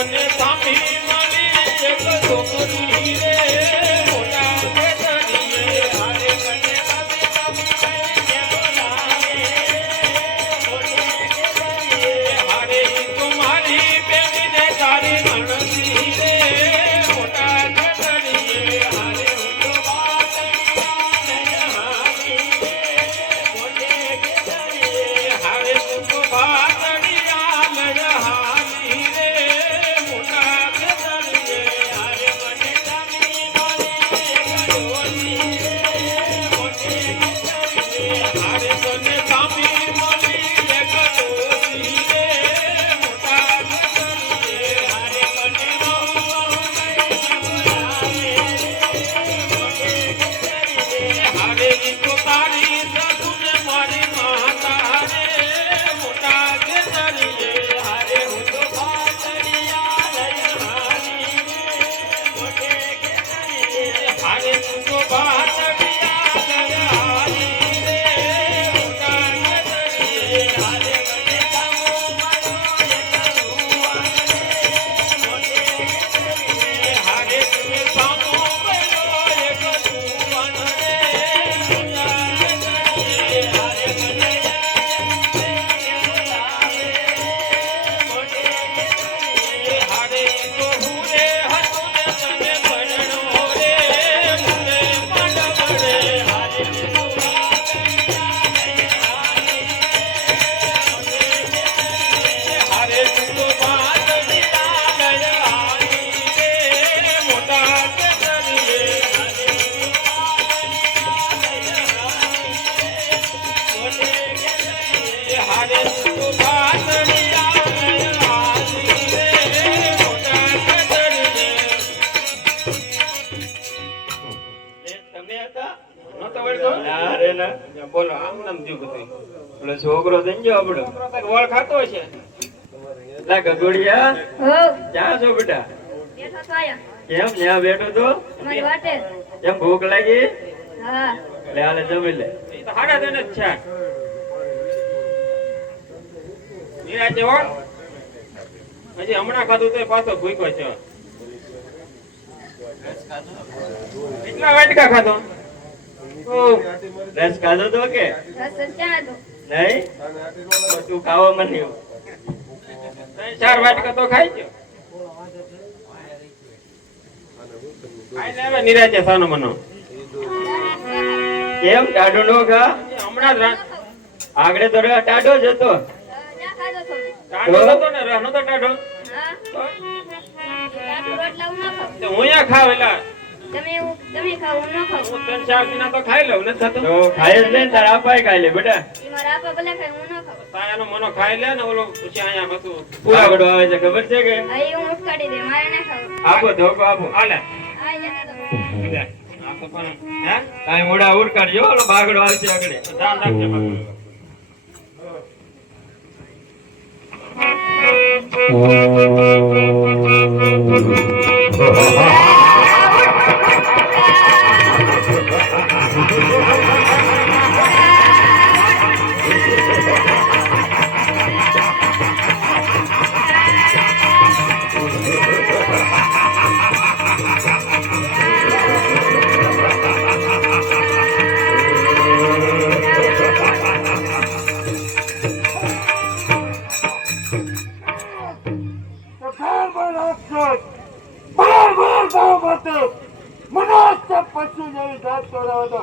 તને સામી મારી એક છોકરી રે મોટા ખેતરીએ હારે મને બાબી બાબી કે બોલાવે મોટે ખેતરીએ હારે તુમારી બેબીને તારી મણસી રે મોટા ખેતરીએ હારે હું તો વાત હારી મોટે ખેતરીએ હારે તું તો વાત બોલો આમ નામ જો બધું બોલો છોકરો થઈ ગયો આપણો વળ ખાતો છે લા ગગોડિયા ક્યાં છો બેટા કેમ ત્યાં બેઠો તો કેમ ભૂખ લાગી લે હાલે જમી લે તો હાડા દેને જ છે નિરાતે હો હજી હમણાં ખાધું તો પાછો ભૂખ્યો છે કેટલા વાટકા ખાધો રસ ખાધો તો કે નહીં તું ખાવા મન્યું 4 વાટકા તો ખાઈ ગયો ખાઈ લે હવે નિરાજે સાનો મનો કેમ ટાઢો નો ખા હમણાં જ આગળ તો ટાઢો જ હતો ટાઢો હતો ને રહનો તો ટાઢો હું યા ખાવ એલા તમે ખાવ હું ન ખાવ હું 3-4 દિના તો ખાઈ લઉં ને થતો તો ખાઈ લે તાર આપાય ખાઈ લે બેટા ઈ મારા આપા ભલે ખાય હું ન ખાવ તાયાનો મનો ખાઈ લે ને ઓલો પછી અહીંયા બધું પૂરા ગડો આવે છે ખબર છે કે આઈ હું ઉઠકાડી દે મારે ના ખાવ આપો ધોકો આપો આલે આ લે આપો પણ હે કાઈ મોડા ઉડકાડજો ઓલો બાગડો આવશે આગળ ધ્યાન રાખજો બાગડો મને પશુ જેવી જાત કરાવો તો